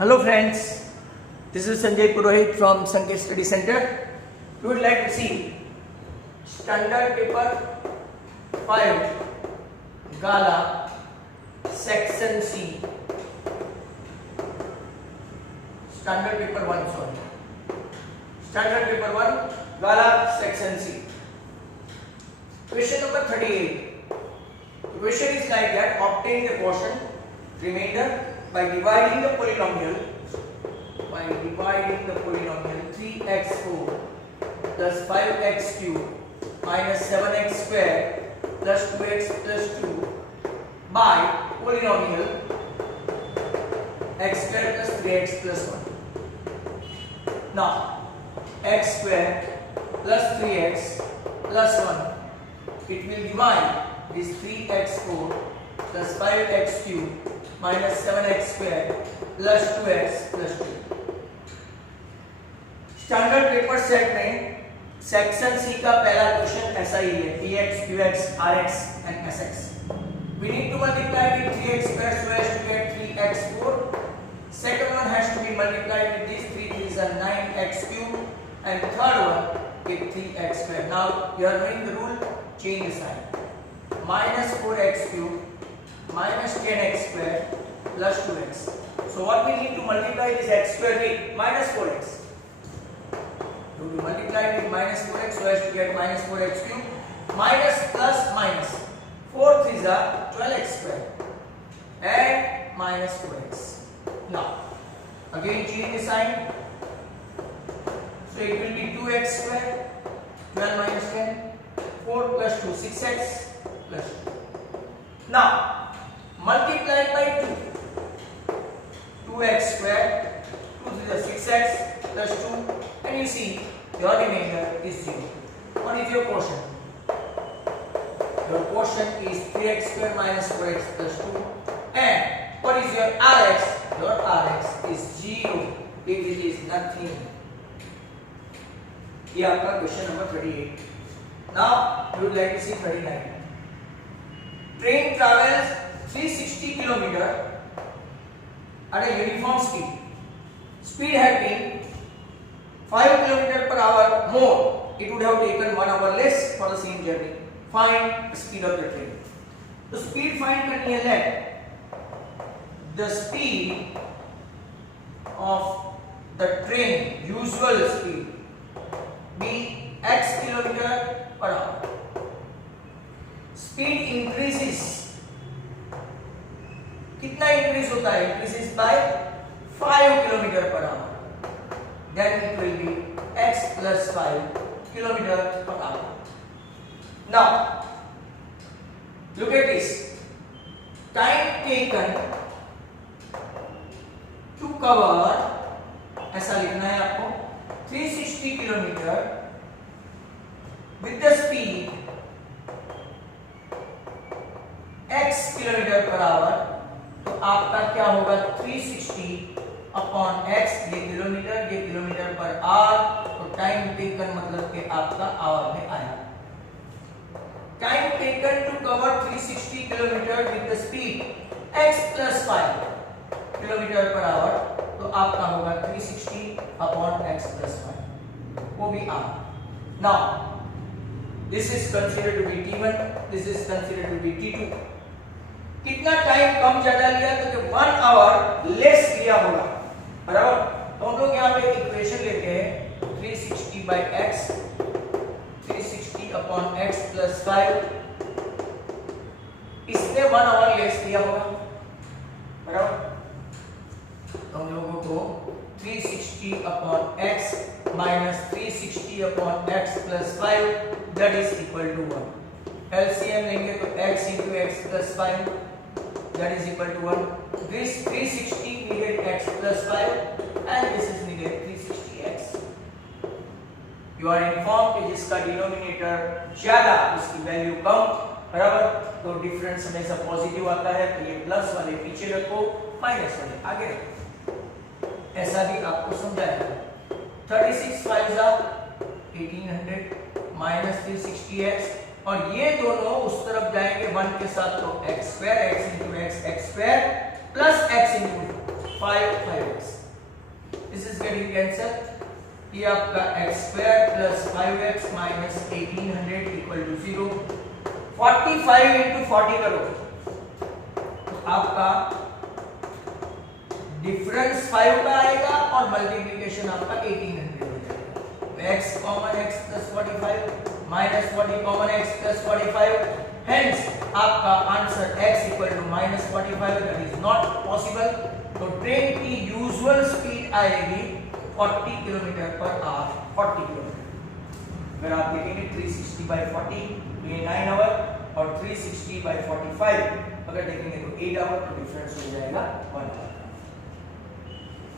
Hello friends, this is Sanjay Purohit from Sanket Study Center. We would like to see Standard Paper 5 Gala Section C. Standard Paper 1, sorry. Standard Paper 1 Gala Section C. Question number 38. The question is like that: obtain the quotient remainder by dividing the polynomial 3x4 plus 5x cube minus 7x square plus 2x plus 2 by polynomial x square plus 3x plus 1. Now x square plus 3x plus 1, it will divide this 3x4 plus 5x cube minus 7x square plus 2x plus 2. Standard paper set में section C का पहला question ऐसा ही है, px, qx, rx and sx. We need to multiply with 3x square so as to get 3x4. Second one has to be multiplied with this 3 3 is a 9x cube and third one with 3x square. Now you are knowing the rule, change the sign. Minus 4x cube minus 10x square plus 2x. So what we need to multiply this x square with minus 4x. So we multiply with minus 4x so as to get minus 4x cube minus plus minus 4 3 is a 12x square and minus 4x. Now again change the sign. So it will be 2x square 12 minus 10 4 plus 2 6x plus 2. Now multiply by 2. 2x square 2 to the 6x plus 2 and you see your remainder is 0. What is your quotient? Your quotient is 3x square minus 4x plus 2 and what is your Rx? Your Rx is 0 if it is nothing. ये आपका question number 38. Now we would like to see 39. Train travels 360 km at a uniform speed. Speed had been 5 km per hour more. It would have taken 1 hour less for the same journey. Find the speed of the train. The speed find करनी है, let the speed of the train, usual speed, be x km per hour. Speed increases. कितना increase होता है? Increases by 5 km per hour. Then it will be x plus 5 km per hour. Now look at this. Time taken to cover, ऐसा लिखना है आपको, 360 km with the speed x km per hour. तो आपका क्या होगा? 360 अपॉन x, ये kilometre per hour, तो टाइम टेकन मतलब कि आपका आवर में आया. Time taken to cover 360 kilometre with the speed x plus 5 kilometre per hour, तो आपका होगा 360 अपॉन x प्लस 5, वो भी hour. Now this is considered to be t1, this is considered to be t2. कितना time कम ज्यादा लिया? तो 1 our less लिया होगा, बराबर. तो हम लोग यहाँ पे इक्वेशन लेते हैं 360 by x, 360 upon x plus 5. इसने 1 आवर लेस लिया होगा, बराबर. तो हम लोगों को 360 upon x minus 360 upon x plus 5 that is equal to 1. LCM लेंगे तो x into x plus 5 that is equal to 1. This 360 needed x plus 5 and this is needed 360x. You are informed कि जिसका denominator ज्यादा उसकी value कम, बराबर. तो difference हमेशा positive आता है, तो ये प्लस वाले पीछे रखो, माइनस वाले आगे रखो. ऐसा भी आपको समझाया. 36 5 1800 माइनस 360x और ये दोनों उस तरफ जाएंगे 1 के साथ, तो x square x into x x square plus x into 5 5x. भी कैंसिल, ये आपका x square plus 5x minus 1800 equal to 0। 45 into 40 करो तो आपका डिफरेंस 5 का आएगा और मल्टीप्लिकेशन आपका 1800 हो जाएगा। x common x plus 45 minus 40 common x plus 45, hence आपका answer x equal to minus 45, that is not possible. तो ट्रेन की यूजुअल स्पीड आएगी 40 किलोमीटर पर आवर, 40 किलोमीटर। अगर आप देखेंगे 360 बाय 40 ये 9 आवर और 360 बाय 45 अगर देखेंगे तो 8 आवर, तो डिफरेंस हो जाएगा 1 आवर।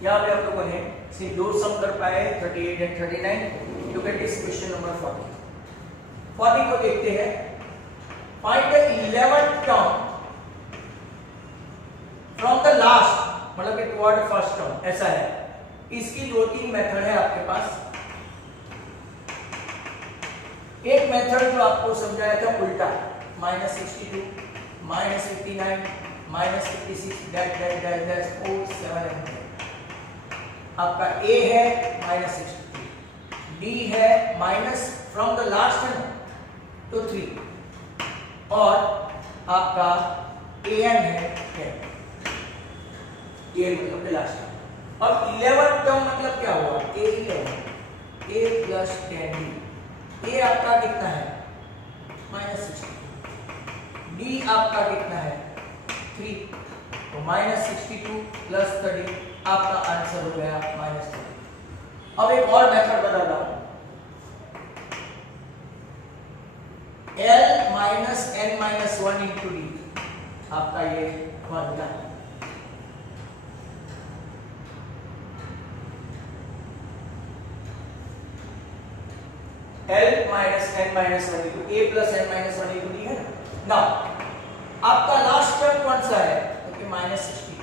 यहाँ पे हम लोगों ने सिर्फ दो सम कर पाए 38 and 39। Look at this question number 40 को देखते हैं। Find the 11th term from the last, मतलब कि टुवर्ड फर्स्ट टर्म, ऐसा है। इसकी दो तीन मेथड है आपके पास। एक मेथड जो आपको समझाया था उल्टा, -62 -59 -56 दैट 4 7 आपका A है -63, D है माइनस फ्रॉम द लास्ट है तो 3 और आपका AN है 10, ये मतलब लास्ट टर्म। अब 11th टर्म मतलब क्या हुआ, A11 A plus 10D। A आपका कितना है -60, D आपका कितना है 3, तो -62 प्लस 30 आपका आंसर हो गया -30। अब एक और मेथड बताता हूं, L minus N minus 1 into D, आपका ये फॉर्मूला है। L minus N minus 1 into A plus N minus 1 into D है ना। आपका लास्ट टर्म कौन सा है, क्योंकि -60,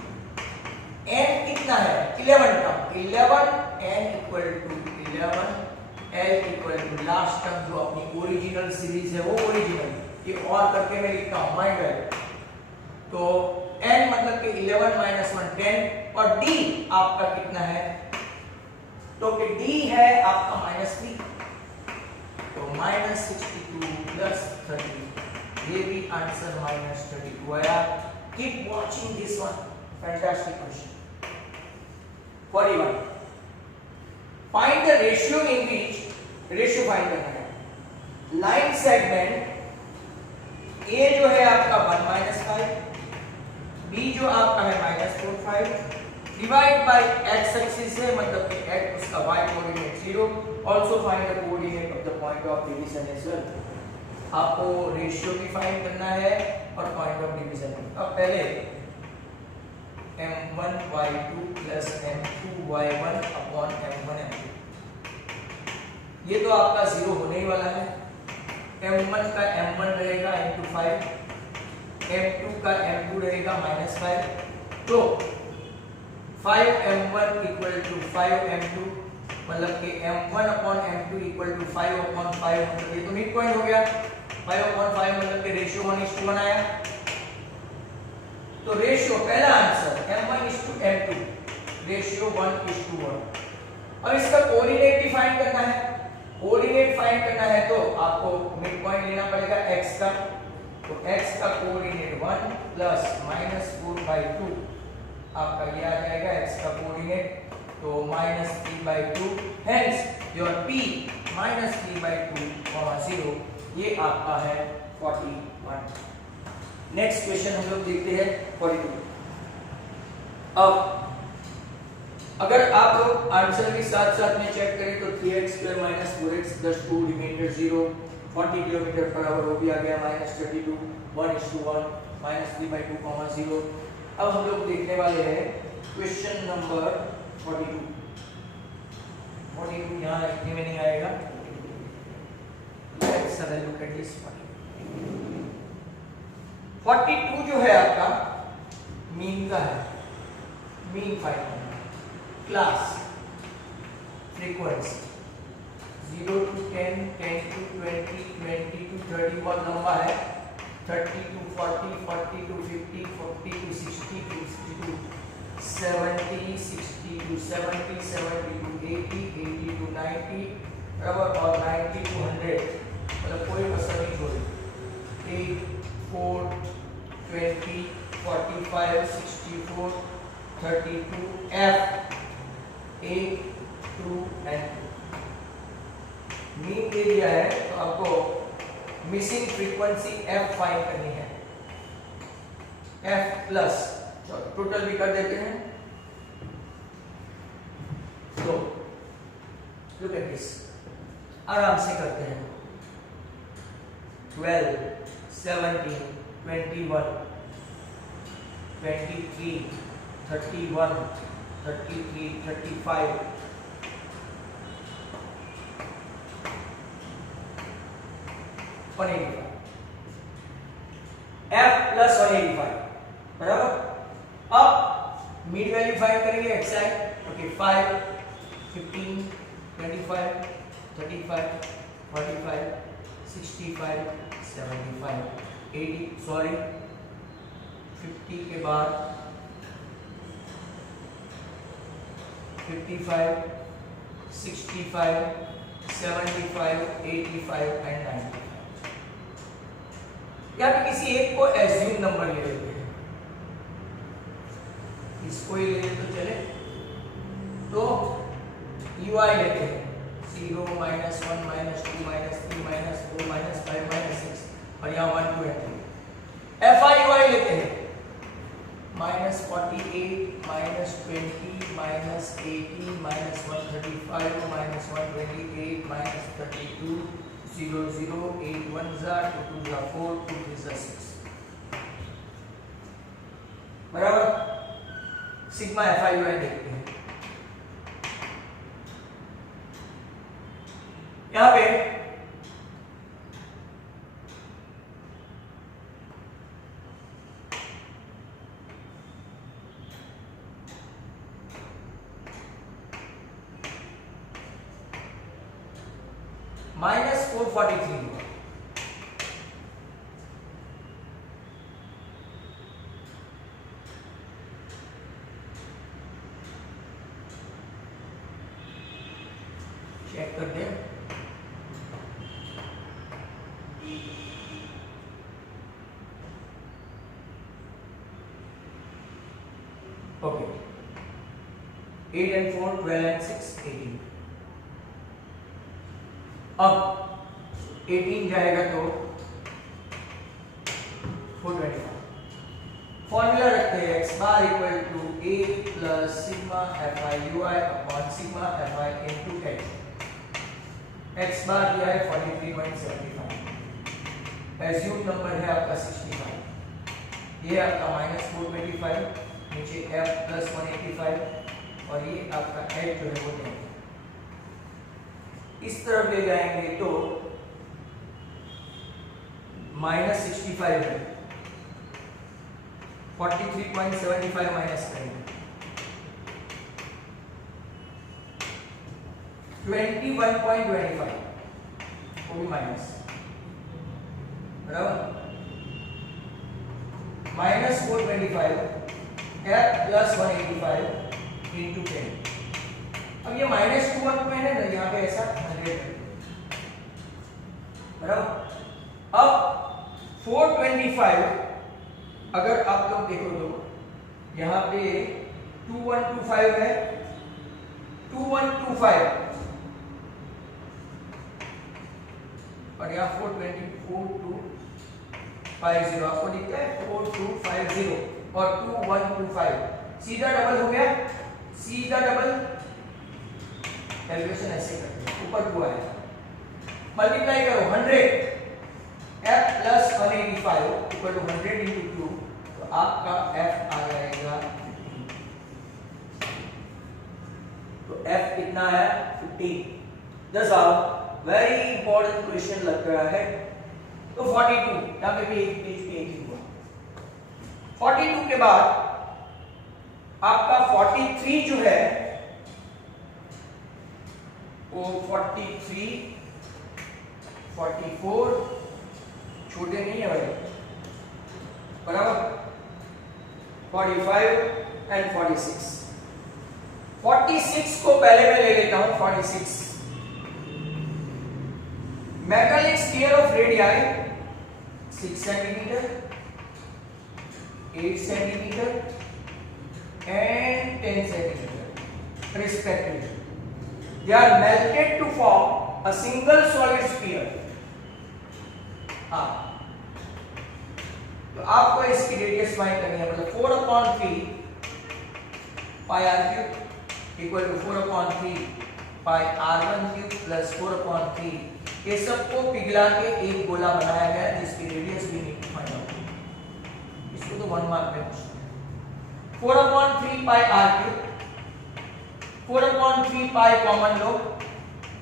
n कितना है 11 term, 11 n equal to 11 l equal to last term जो अपनी ओरिजिनल सीरीज है वो ओरिजिनल, ये और करके मैं लिखता हूं माइंड वेल। तो n मतलब कि 11 माइनस 1 10 और d आपका कितना है, तो कि d है आपका -3, तो -62 प्लस 30, ये भी आंसर -32 आया। Keep watching this one, fantastic question. 41 find the ratio in which, ratio find करना है। लाइन सेगमेंट A जो है आपका 1 -5, B जो आपका है -45 डिवाइड बाय x एक्सिस है, मतलब कि x उसका y coordinate 0। Also find the coordinate of the point of division as well. आपको रेशियो भी फाइंड करना है और पॉइंट ऑफ डिवीजन। अब पहले m1y2 plus m2y1 upon m1 m2, ये तो आपका 0 होने ही वाला है। m1 का m1 रहेगा इंटू 5, m2 का m2 रहेगा -5, तो 5m1 इक्वल टू 5m2, मतलब कि m1 upon m2 equal to 5 upon 5, मतलब ये तो मिड पॉइंट हो गया। 5 अपॉन 5 मतलब कि रेशियो 1:1 आया। तो रेशियो पहला आंसर m1:m2, रेशियो 1:1। अब इसका कोऑर्डिनेट भी फाइंड करना है। कोऑर्डिनेट फाइंड करना है तो आपको मिड पॉइंट लेना पड़ेगा x का, तो x का कोऑर्डिनेट 1 प्लस -4/2 आपका ये आ जाएगा x का कोऑर्डिनेट, तो -3/2, हेंस योर p -3/2, 0, ये आपका है 41। नेक्स्ट क्वेश्चन हम लोग देखते हैं 42। अब अगर आप लोग आंसर के साथ साथ में चेक करें तो 3x square minus 4x plus 2 remainder 0, 40 kilometre per hour वो भी आ गया -32, 1:1, -3/2, 0। अब हम लोग देखने वाले हैं क्वेश्चन नंबर 42। 42 यहाँ लिखने में नहीं आएगा। Let's have a look at this 42 जो है आपका मीन का है, mean find class frequency 0 to 10, 10 to 20, 20 to 30 बहुत लंबा है, 30 to 40, 40 to 50, 40 to 60, 62 70, 60 to 70, 70 to 80, 80 to 90 बराबर और 90 to 100 मतलब कोई कसर नहीं छोड़ी 8, 4, 20, 45, 64, 32 F 8, 2 and 2 मीन दे दिया है तो आपको मिसिंग फ्रीक्वेंसी F फाइंड करनी है F प्लस टोटल भी कर देते हैं तो लुक एट दिस आराम से करते हैं 12, 17, 21, 23, 31, 33, 35 185 F प्लस 185 बराबर अब मिड वैल्यू फाइंड करेंगे एक्स आई ओके 5, 15, 25, 35, 45, 65, 75, 80 सॉरी 50 के बाद 55, 65, 75, 85 एंड 90 या फिर किसी एक को एज्यूम नंबर ले लेते हैं इसको ही ले तो चले तो UI लेते हैं 0, -1, -2, -3, -4, -5, -6 और यहाँ 1, 2 and 3 FIUI लेते हैं -48, -20, -80, -135, -128, -32 0, 0, 8 1s are 2 2s are 4 2 3s are 6 बराबर सिग्मा FIUI देखते हैं यहाँ पे -443 चेक कर दे ओके 8 and 4 12 and 6 18 अब 18 जाएगा तो 425 फॉर्मूला रखते हैं x bar equal to a plus sigma FIUI upon sigma FI into x bar दिया है 43.75 एज्यूम नंबर है आपका 65 ये आपका -425 नीचे f प्लस 185 और ये आपका h जो है वो देंगे इस तरफ ले जाएंगे तो -65 है 43.75 माइनस करेंगे 21.25 वो भी माइनस बराबर -425 f प्लस 185 इंटू 10 अब ये -2 में है ना यहाँ पे ऐसा 100 बराबर अब 425 अगर आप लोग देखो तो यहाँ पे 2125 है 2125 और यहाँ 4250 आपको दिखता है 4250 और 2125 सीधा डबल हो गया सीधा डबल कैलकुलेशन ऐसे करते हैं ऊपर 2 आएगा मल्टीप्लाई करो 100 f plus 185 equal to 100 into 2 तो आपका f आ जाएगा 50 तो f कितना है 50 दस आप वेरी इंपॉर्टेंट क्वेश्चन लग रहा है तो 42 यहाँ पे भी एक पेज पे एक ही हुआ 42 के बाद आपका 43 जो है वो 43 44 छोटे नहीं है भाई बराबर 45 एंड 46। 46 को पहले मैं ले लेता हूं 46। Metallic sphere of radii 6 centimetre, 8 centimetre and 10 centimeter respectively. They are melted to form a single solid sphere. हाँ, तो आपको इसकी रेडियस फाइंड करनी है, मतलब 4/3 pi r cube equal to 4/3 pi r1 cube plus 4/3। ये सबको पिघला के एक गोला बनाया गया है जिसकी रेडियस भी नीड टू फाइंड आउट। इसको तो 1 मार्क में पूछना है। 4/3 pi r cube, 4/3 pi common लो,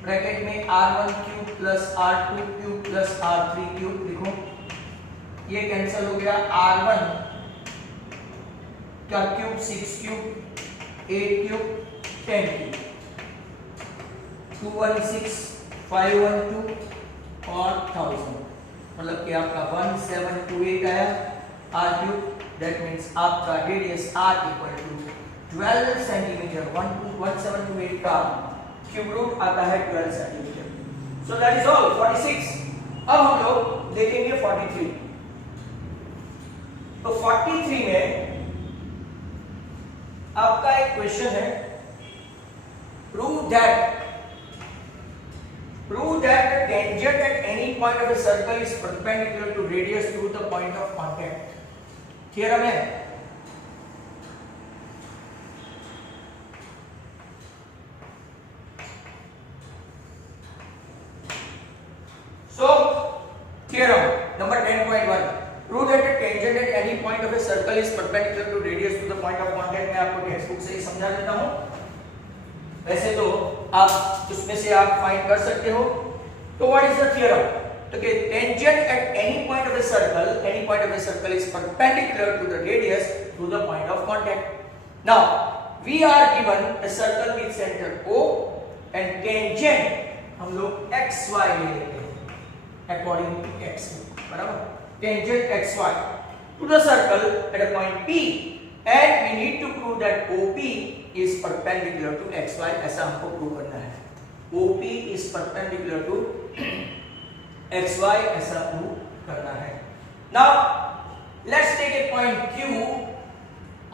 ब्रैकेट में r1 cube plus r2 cube plus r3 cube लिखो, ये कैंसिल हो गया। r1 का क्यूब 6 क्यूब, 8 क्यूब, 10 क्यूब, 216, 512 और 1000, मतलब कि आपका 1728 आया r क्यूब। दैट मींस आपका radius r equal to 12 centimetre. 1728 का क्यूब रूट आता है 12 centimetre. So that is all 46। अब हम लोग देखेंगे 43। तो 43 में आपका एक क्वेश्चन है, prove that the tangent at any point of a circle is perpendicular to radius through the point of contact। Theorem है। So theorem number 10.1, prove that the tangent at any point of a circle is perpendicular to radius to the point of contact। मैं आपको text book से ही समझा देता हूं, वैसे तो आप उसमें से आप फाइंड कर सकते हो। तो व्हाट इज द थ्योरम? तो कि tangent at any point of a circle is perpendicular to the radius through the point of contact। Now we are given a circle with center O and tangent हम लोग xy ले लेते हैं according to x, बराबर। tangent xy to the circle at a point P and we need to prove that OP is perpendicular to xy। ऐसा हमको prove करना है, OP is perpendicular to xy, ऐसा प्रूव करना है। Now let's take a point Q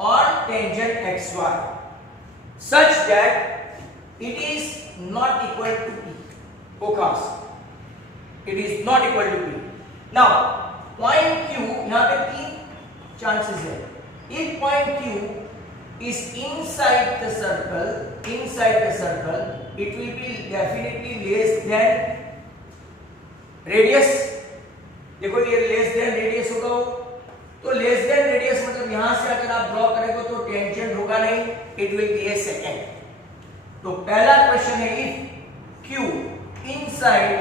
on tangent xy such that it is not equal to P। Focus, it is not equal to P। Now point Q, यहाँ पे 3 chances है। If point Q is inside the circle, it will be definitely less than radius। देखो ये less than radius होगा, तो less than radius मतलब यहां से अगर आप ड्रॉ करेंगे तो टेंजेंट होगा नहीं, it will be A second. तो पहला क्वेश्चन है if Q inside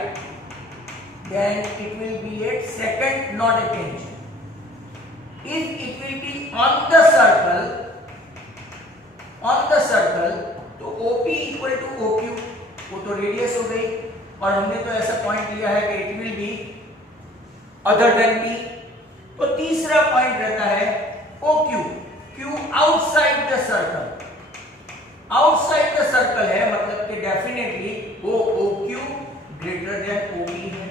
then it will be a second, not a tangent। if it will be on the circle तो OP equal to OQ, वो तो रेडियस हो गई, और हमने तो ऐसा पॉइंट लिया है कि it will be other than P। तो तीसरा पॉइंट रहता है OQ, Q outside the circle, outside the circle है, मतलब कि डेफिनेटली वो OQ ग्रेटर देन OP है।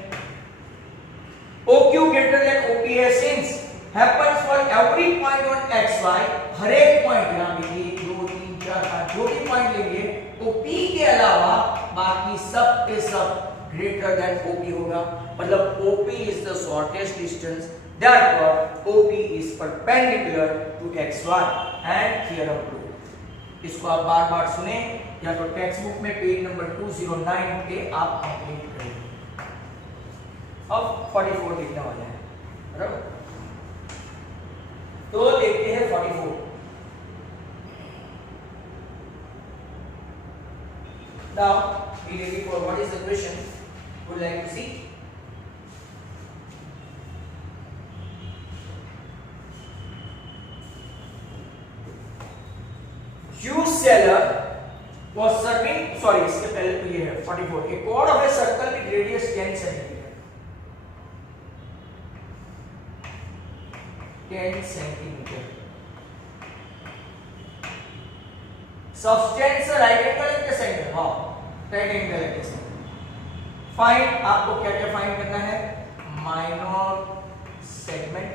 OQ ग्रेटर देन OP है since happens for every point on xy, हर एक पॉइंट यहां पे 1 2 3 4 5 जो भी पॉइंट लेंगे वो P के अलावा बाकी सब के सब ग्रेटर देन OP होगा, मतलब OP is the shortest distance, therefore OP is perpendicular to xy and theorem proved। इसको आप बार-बार सुने या तो टेक्स्ट बुक में पेज नंबर 209 पे आप कंप्लीट करें। अब 44 लिखने वाले हैं, बराबर। तो देखते हैं 44। Now be ready for what is the question would like to see। Juice seller was serving, sorry इसके पहले तो ये है 44, a chord of a circle with radius 10 centimeter, 10 centimeter subtends right angle at the centre, वाह, right angle at the centre. Find, आपको क्या क्या find करना है, माइनर सेगमेंट,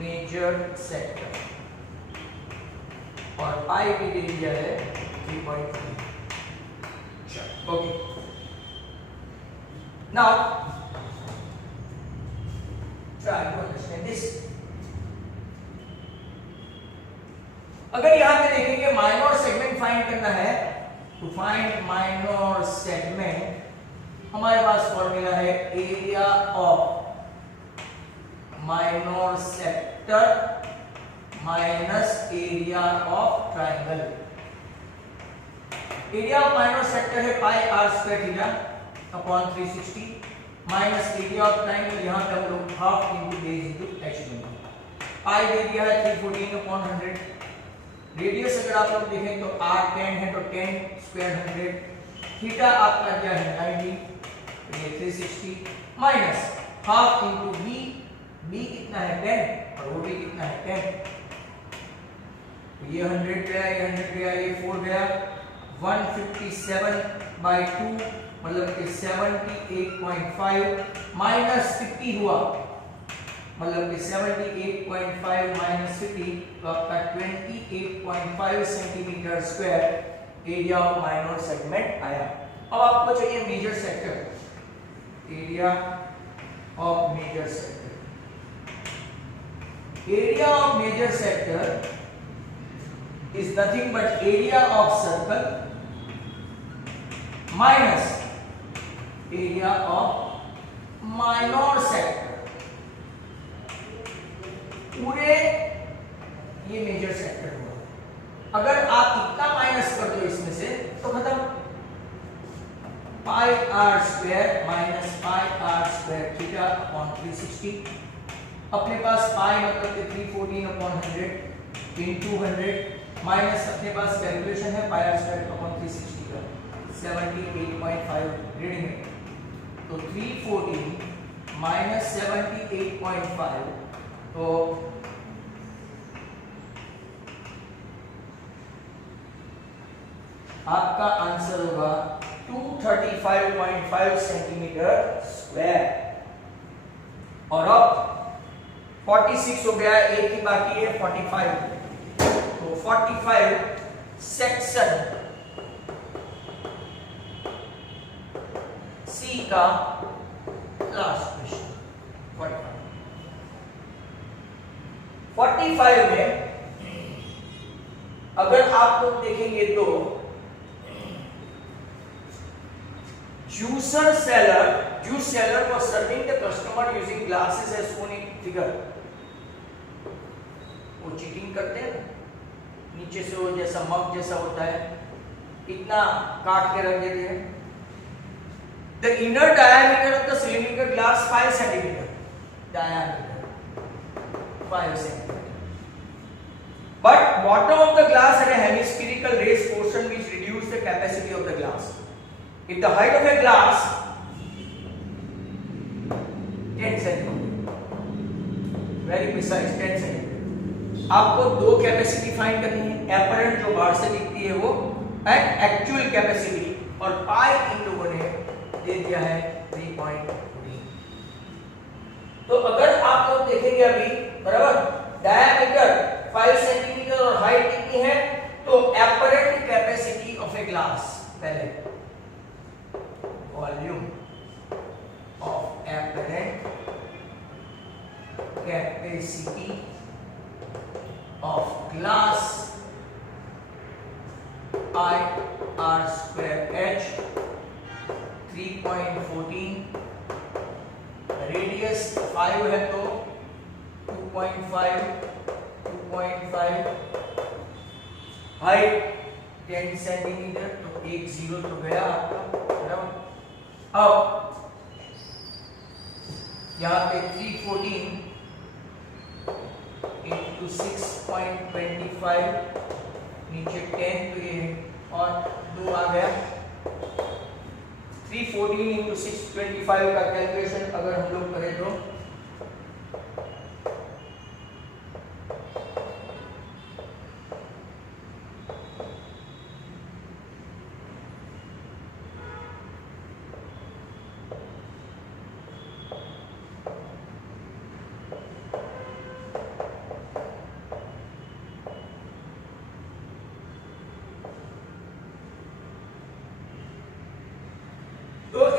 मेजर सेक्टर, और पाई भी दे दिया है 3.3। Okay, now try to understand this। अगर यहां पे देखेंगे माइनर सेगमेंट फाइंड करना है, तो फाइंड माइनर सेगमेंट हमारे पास फॉर्मूला है area of minor sector minus area of triangle. Area of minor sector है pi r square theta upon 360 minus area of triangle, यहां पे हम लोग half into base into h लेंगे। पाई दे दिया है 314 अपॉन 100। रेडियस अगर आप लोग देखें तो r 10 है, तो 10 स्क्वायर 100। थीटा आपका क्या है 90, ये 360 minus half into b, b कितना है 10 और वो भी कितना है 10, तो ये 100 गया, ये 100 गया, ये 4 गया, 157/2 मतलब कि 78.5 माइनस 50 हुआ, मतलब कि 78.5 माइनस 50, तो आपका 28.5 centimetre square area of minor segment आया। अब आपको चाहिए major sector, area of major sector. Area of major sector is nothing but area of circle minus area of minor sector। पूरे ये मेजर सेक्टर हुआ, अगर आप इतना माइनस कर दो इसमें से तो खत्म, pi r square minus pi r square theta upon 360। अपने पास पाई मतलब कि 314 अपॉन 100 इनटू 100 माइनस अपने पास कैलकुलेशन है पाई आर स्क्वायर अपॉन 360 का 78.5 रीडिंग है, तो 314 माइनस 78.5, तो आपका आंसर होगा 235.5 सेंटीमीटर स्क्वायर। और अब 46 हो गया, एक ही बाकी है 45, तो 45 सेक्शन सी का लास्ट क्वेश्चन 45 में अगर आप लोग देखेंगे तो juicer seller, juice seller was serving the customer using glasses as shown in figure। वो चीटिंग करते हैं, नीचे से वो जैसा मग जैसा होता है इतना काट के रख देते हैं। The inner diameter of the cylindrical glass 5 centimeter diameter 5 centimeter, but bottom of the glass had a hemispherical raised portion which reduced the capacity of the glass। If the height of a glass 10 centimeter, very precise 10 centimeter, आपको दो capacity find करनी है, apparent जो बाहर से दिखती है वो एंड एक्चुअल कैपेसिटी, और पाई इन लोगों ने दे दिया है 3.3। तो अगर आप लोग देखेंगे अभी बराबर डायमीटर 5 सेंटीमीटर और हाइट कितनी है, तो apparent capacity of a glass, पहले volume of apparent capacity of glass I r square h 3.14, रेडियस 5 है तो 2.5, हाइट 10 सेंटीमीटर, तो एक जीरो तो गया आपका बराबर। अब यहाँ पे 314 into 6.25, नीचे 10 तो ये और 2 आ गया। 314 into 625 का कैलकुलेशन अगर हम लोग करें तो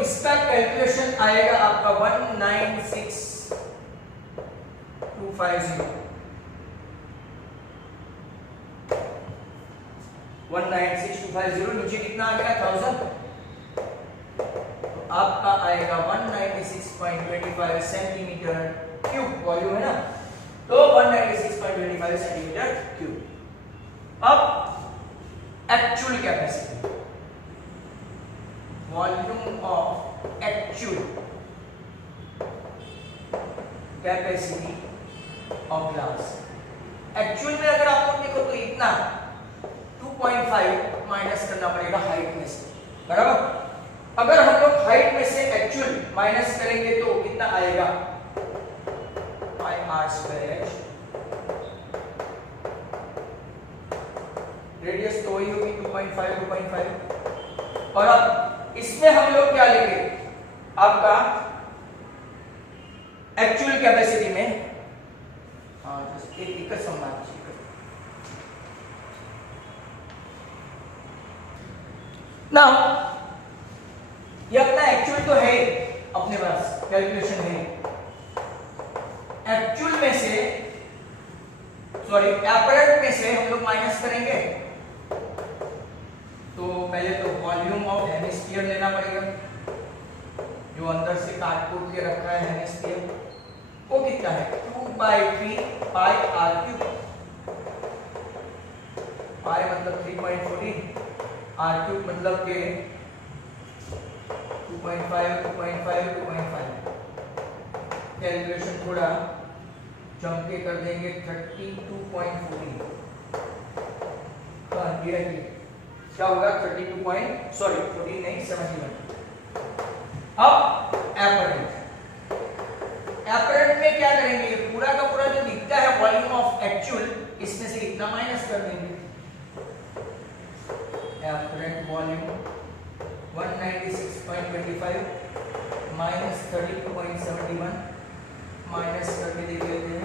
इसका कैलकुलेशन आएगा आपका 196250 नीचे कितना आ गया 1000, तो आपका आएगा 196.25 सेंटीमीटर क्यूब वॉल्यूम है ना, तो 196.25 सेंटीमीटर क्यूब। अब actual capacity, volume of actual capacity of glass. Actual में अगर आप लोग देखो तो इतना 2.5 माइनस करना पड़ेगा हाइट में से, बराबर। अगर हम लोग हाइट में से एक्चुअल माइनस करेंगे तो कितना आएगा पाई आर स्क्वायर। रेडियस तो वही होगी 2.5। और अब इसमें हम लोग क्या लेंगे, आपका एक्चुअल कैपेसिटी में एक संभाल ना, ये अपना एक्चुअल तो है अपने पास, कैलकुलेशन है। एक्चुअल में से एपरेंट में से हम लोग माइनस करेंगे, तो पहले तो वॉल्यूम ऑफ हेमिस्फीयर लेना पड़ेगा, जो अंदर से काट कूट के रखा है हेमिस्फीयर, वो कितना है 2/3 पाई आर क्यूब। पाई मतलब 3.14, आर क्यूब मतलब के 2.5। कैलकुलेशन थोड़ा जम के कर देंगे 32.14 डायरेक्टली क्या होगा 14 नहीं 71। अब एपरेंट में क्या करेंगे, ये पूरा का पूरा जो दिखता है वॉल्यूम ऑफ एक्चुअल, इसमें से कितना माइनस कर देंगे। एपरेंट वॉल्यूम 196.25 माइनस 32.71 माइनस करके देख लेते हैं।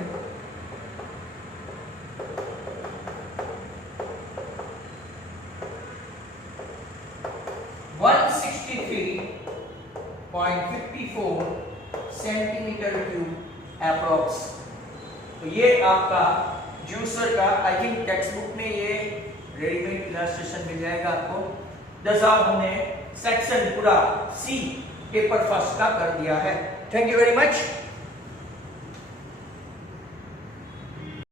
Centimetre cube approx. तो ये आपका जूसर का, आई थिंक टेक्स्ट बुक में ये रेडीमेड इलस्ट्रेशन मिल जाएगा आपको। जैसा हमने सेक्शन पूरा सी पेपर फर्स्ट का कर दिया है। Thank you very much.